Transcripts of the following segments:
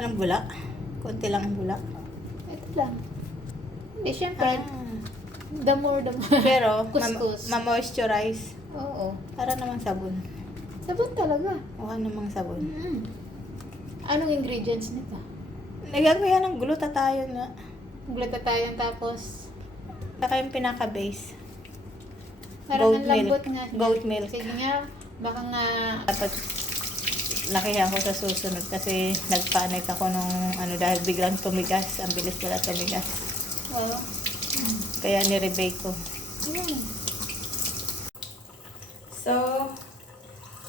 Anong bula? Konti lang ang bula. Ito lang. Hindi, syempre. The more. Pero, Kuskus. ma-moisturize. Oo. Para namang sabon. Sabon talaga. Mukha namang sabon. Anong ingredients nito? Nagagawa ng glutathione na. Glutathione tapos Saka yung pinaka-base. parang Goat ang lambot milk. nga. Goat milk. Sige nga, baka nga Dapat lakihan ko sa susunod kasi nagpanic ako nung dahil biglang tumigas. Ang bilis pala tumigas. wow. Kaya ni-rebake ko. Ayan. So,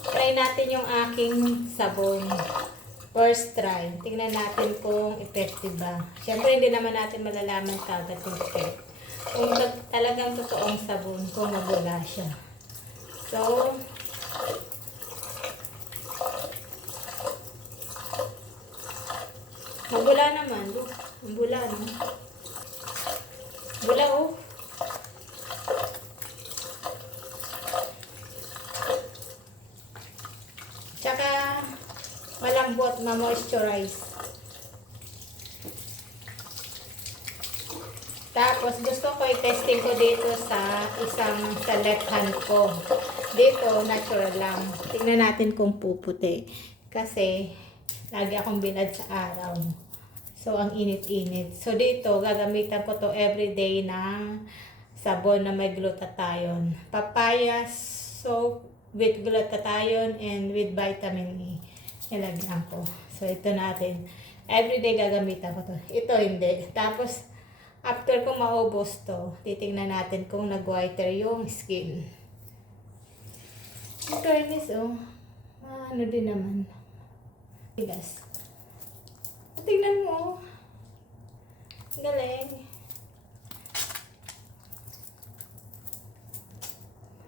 try natin yung aking sabon. First try. Tingnan natin kung effective ba. Siyempre, hindi naman natin malalaman kagad yung effect. Kung talagang totoong sabon, kung mabula siya. So, mabula naman. Mabula, no? Bula, oh. Tsaka, malambot, ma-moisturize. Tapos, gusto ko i-testing ko dito sa left hand ko. Dito, natural lang. Tingnan natin kung puputi. Kasi, lagi akong binad sa araw. So, ang init-init. So, dito, gagamitan ko to everyday na sabon na may glutathione. Papaya soap with glutathione and with vitamin E. Nilagyan ko. So, ito natin. Everyday gagamitan ko to. Ito hindi. Tapos, after ko maubos to, titingnan natin kung nag-whiter yung skin. In fairness, oh. Ano din naman. Tigas. Tingnan mo. Galing.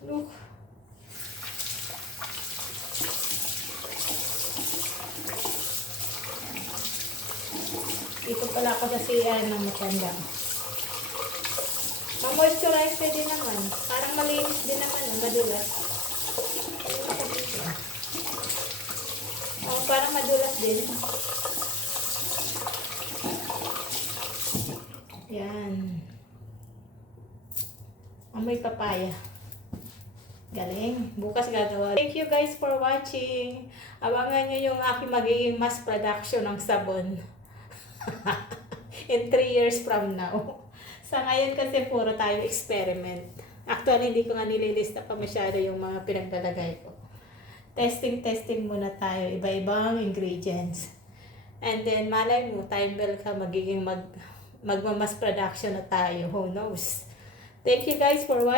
Look. Dito pala ako sa CR ng matanda. Ma-moisturize ka din naman. Parang malinis din naman. Madulas. Oh, parang madulas din. Yan. Amoy papaya. Galing. Bukas gagawa. Thank you guys for watching. Abangan nyo yung aking magiging mass production ng sabon. In 3 years from now. Sa ngayon kasi puro tayo experiment. Actually, hindi ko nga nililista pa masyado yung mga pinaglalagay ko. Testing muna tayo. Iba-ibang ingredients. And then, malay mo, time will ka magiging magmamas production na tayo. Who knows? Thank you guys for watching.